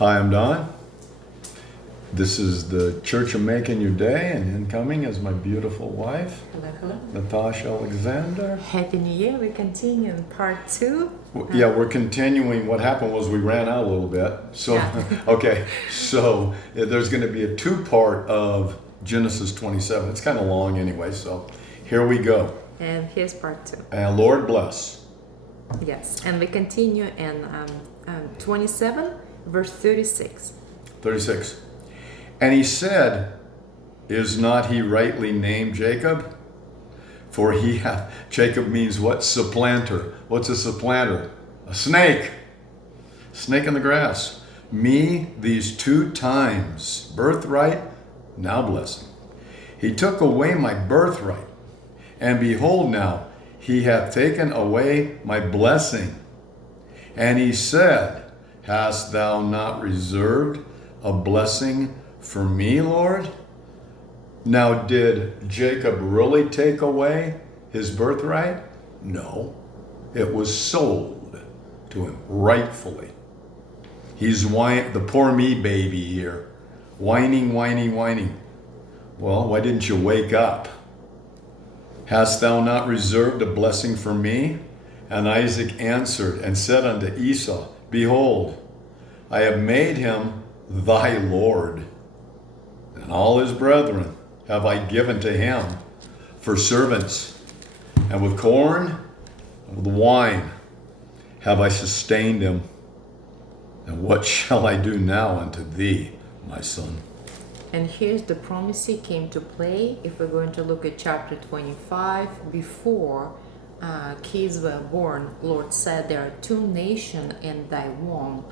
Hi, I'm Don. This is the Church of Making Your Day, and incoming is my beautiful wife, Hello, hello. Natasha Alexander. Happy New Year. We continue in part 2. Yeah, we're continuing. What happened was we ran out a little bit. So, Yeah. okay, so there's going to be a two-part of Genesis 27. It's kind of long anyway, so here we go. And here's part 2. And Lord bless. Yes, and we continue in 27, verse 36. 36. And he said, is not he rightly named Jacob? For he hath, Jacob means what? Supplanter. What's a supplanter? A snake. Snake in the grass. Me these 2 times. Birthright, now blessing. He took away my birthright. And behold now, he hath taken away my blessing. And he said, hast thou not reserved a blessing for me, Lord? Now, did Jacob really take away his birthright? No, it was sold to him rightfully. He's the poor me baby here, whining. Well, why didn't you wake up? Hast thou not reserved a blessing for me? And Isaac answered and said unto Esau, behold, I have made him thy Lord, and all his brethren have I given to him for servants, and with corn and with wine have I sustained him. And what shall I do now unto thee, my son? And here's the promise he came to play. If we're going to look at chapter 25, before kids were born, Lord said, there are 2 nations in thy womb,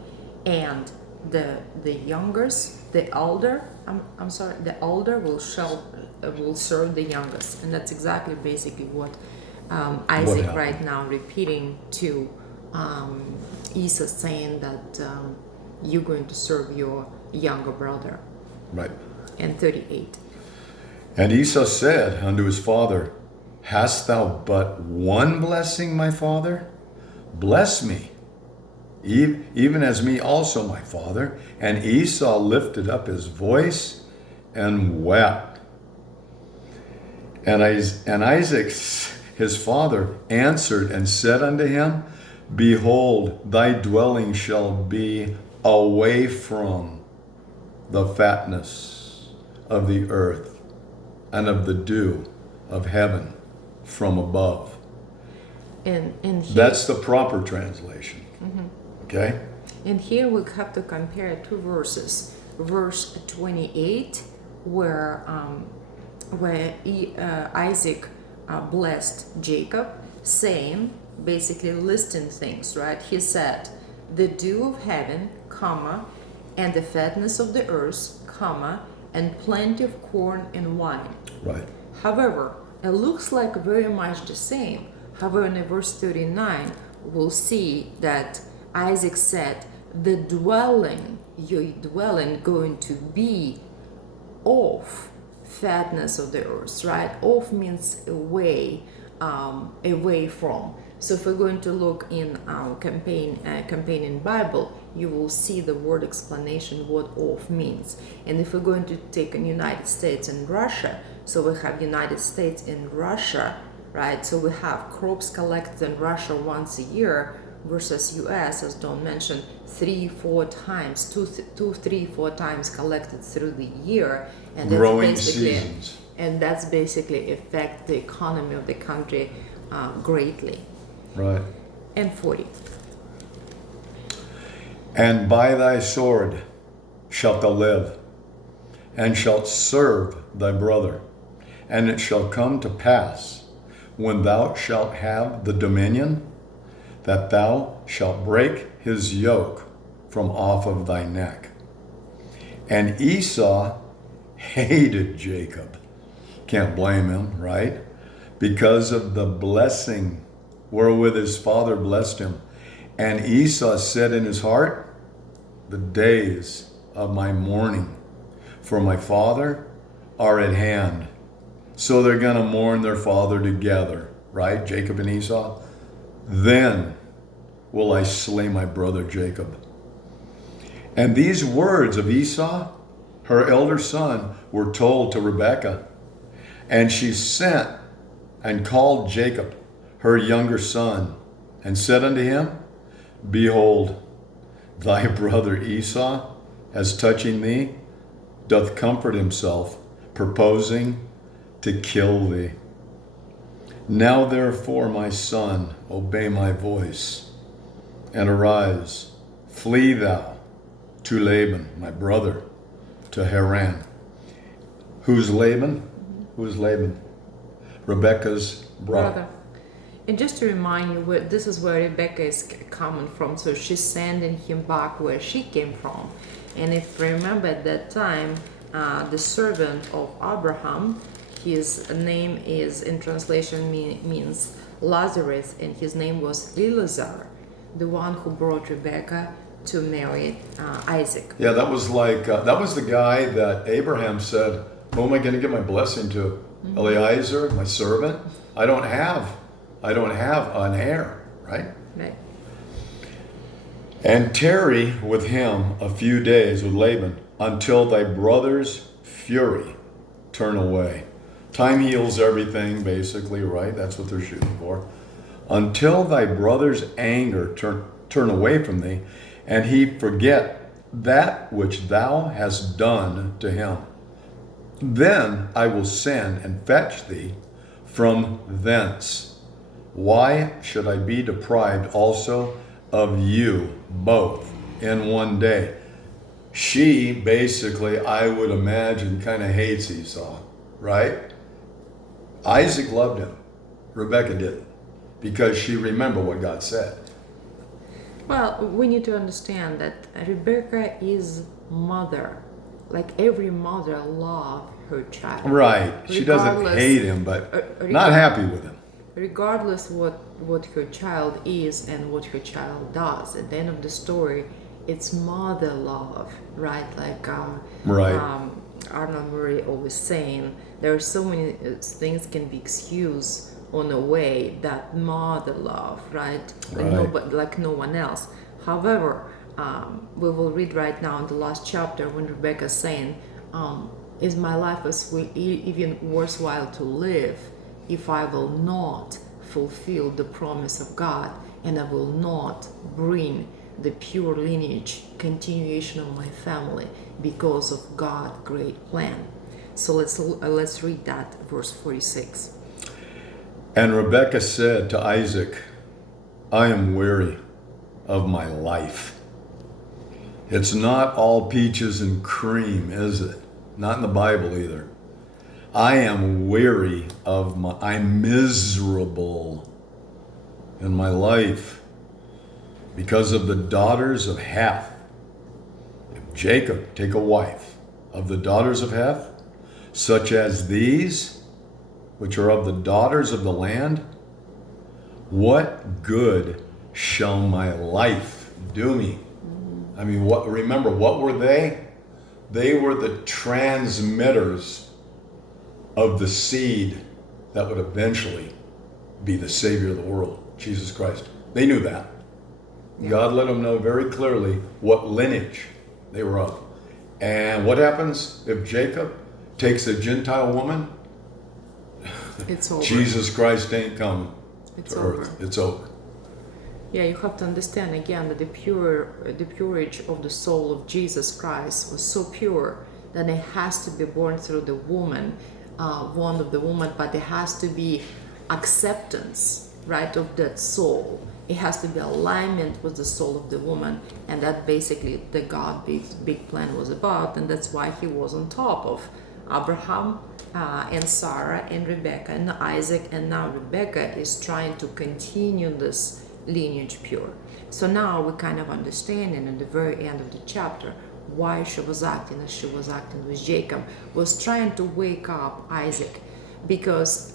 and the youngest, the elder, the elder will serve the youngest. And that's exactly basically what Isaac right now repeating to Esau, saying that you're going to serve your younger brother. Right. And 38. And Esau said unto his father, hast thou but one blessing, my father? Bless me, even as me also, my father. And Esau lifted up his voice and wept. And Isaac, his father, answered and said unto him, behold, thy dwelling shall be away from the fatness of the earth and of the dew of heaven from above. And that's the proper translation. Mm-hmm. Okay? And here we have to compare 2 verses. Verse 28, where Isaac blessed Jacob, saying, basically listing things, right? He said, the dew of heaven, comma, and the fatness of the earth, comma, and plenty of corn and wine. Right. However, it looks like very much the same. However, in verse 39, we'll see that Isaac said, the dwelling, your dwelling going to be of fatness of the earth, right? Of means away, away from. So if we're going to look in our companion Bible, you will see the word explanation what of means. And if we're going to take in United States and Russia, so we have United States and Russia, right? So we have crops collected in Russia once a year versus US, as Don mentioned, 3-4 times, 2-3-4 times collected through the year. And that's growing basically, seasons. And that's basically affect the economy of the country greatly. Right. And 40. And by thy sword shalt thou live, and shalt serve thy brother. And it shall come to pass, when thou shalt have the dominion, that thou shalt break his yoke from off of thy neck. And Esau hated Jacob. Can't blame him, right? Because of the blessing wherewith his father blessed him. And Esau said in his heart, the days of my mourning for my father are at hand. So they're going to mourn their father together, right? Jacob and Esau. Then will I slay my brother Jacob. And these words of Esau, her elder son, were told to Rebekah. And she sent and called Jacob, her younger son, and said unto him, Behold, thy brother Esau, as touching thee, doth comfort himself, purposing to kill thee. Now therefore, my son, obey my voice, and arise, flee thou to Laban, my brother, to Haran. Who's Laban? Who's Laban? Rebekah's brother. And just to remind you, this is where Rebecca is coming from. So she's sending him back where she came from. And if you remember at that time, the servant of Abraham, his name is, in translation, means Lazarus, and his name was Elazar, the one who brought Rebecca to marry Isaac. Yeah, that was like, that was the guy that Abraham said, who am I going to give my blessing to? Eliezer, my servant? I don't have an heir, right? Right. And tarry with him a few days with Laban until thy brother's fury turn away. Time heals everything, basically, right? That's what they're shooting for. Until thy brother's anger turn away from thee, and he forget that which thou hast done to him. Then I will send and fetch thee from thence. Why should I be deprived also of you both in one day? She basically, I would imagine, kind of hates Esau, right? Isaac loved him. Rebekah didn't, because she remembered what God said. Well, we need to understand that Rebecca is mother. Like every mother loves her child. Right. She doesn't hate him, but not happy with him. Regardless what her child is and what her child does, at the end of the story, it's mother love, right? Like Arnold Murray always saying, there are so many things can be excused on a way that mother love, right? Like no one else. However, we will read right now in the last chapter when Rebecca is saying, is my life even worthwhile to live if I will not fulfill the promise of God, and I will not bring the pure lineage continuation of my family because of God's great plan. So let's read that, verse 46. And Rebekah said to Isaac, I am weary of my life. It's not all peaches and cream, is it? Not in the Bible either. I am weary I'm miserable in my life because of the daughters of Heth. If Jacob take a wife of the daughters of Heth, such as these, which are of the daughters of the land, what good shall my life do me? I mean, remember, what were they? They were the transmitters of the seed that would eventually be the Savior of the world, Jesus Christ. They knew that. Yeah. God let them know very clearly what lineage they were of. And what happens if Jacob takes a Gentile woman? It's over. Jesus Christ ain't coming to over. earth. It's over. Yeah, you have to understand again that the purity of the soul of Jesus Christ was so pure that it has to be born through the woman, one of the woman, but it has to be acceptance, right, of that soul. It has to be alignment with the soul of the woman, and that basically the God big plan was about, and that's why he was on top of Abraham and Sarah and Rebecca and Isaac, and now Rebecca is trying to continue this lineage pure. So now we kind of understand, and at the very end of the chapter, why she was acting as she was acting with Jacob, was trying to wake up Isaac, because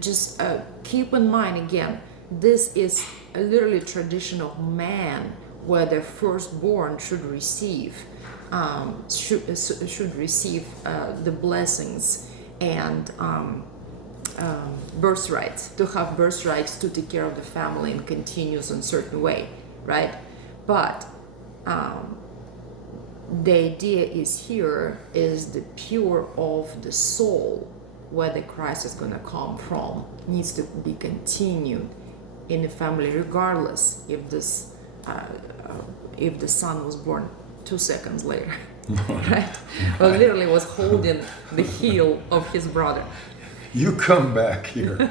just keep in mind again, this is a literally tradition of man where the firstborn should receive the blessings and birthrights, to have birthrights to take care of the family and continues in a certain way, right? But the idea is here is the pure of the soul, where the Christ is going to come from, needs to be continued in the family, regardless if the son was born 2 seconds later, right? Or literally was holding the heel of his brother. You come back here.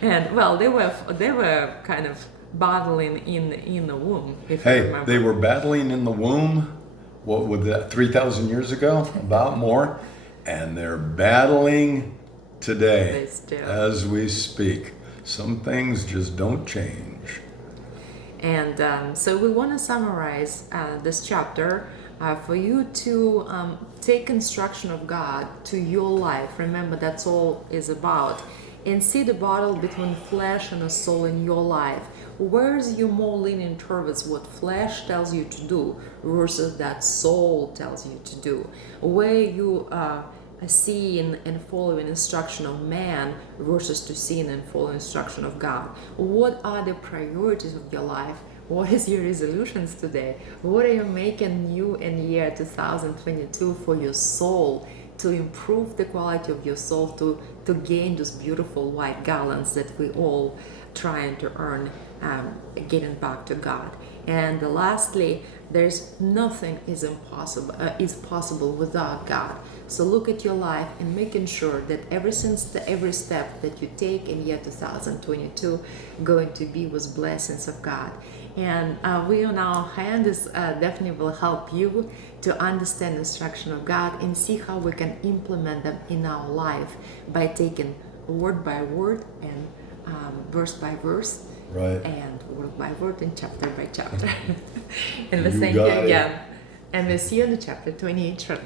And well, they were kind of battling in the womb, if you Hey, remember. they were battling in the womb, what would that, 3,000 years ago, about more, and they're battling today They still. as we speak. Some things just don't change. And so we want to summarize this chapter for you to take instruction of God to your life. Remember, that's all is about. And see the battle between flesh and a soul in your life. Where's you more leaning towards what flesh tells you to do versus that soul tells you to do? Where you seeing and following instruction of man versus to seeing and following instruction of God? What are the priorities of your life? What is your resolutions today? What are you making new in year 2022 for your soul, to improve the quality of your soul, to gain those beautiful white gallons that we all trying to earn, getting back to God? And lastly, there's nothing is possible without God. So look at your life and making sure that every step that you take in year 2022 going to be with blessings of God. And we on our hand is definitely will help you to understand the instruction of God and see how we can implement them in our life by taking word by word and verse by verse. Right. And word by word and chapter by chapter. And we'll You thank you got it. again. And we'll see you in the chapter 28.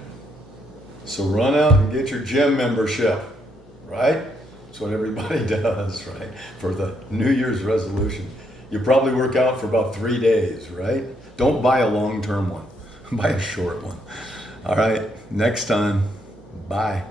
So run out and get your gym membership, right? That's what everybody does, right? For the New Year's resolution. You probably work out for about 3 days, right? Don't buy a long-term one. Buy a short one. All right, next time. Bye.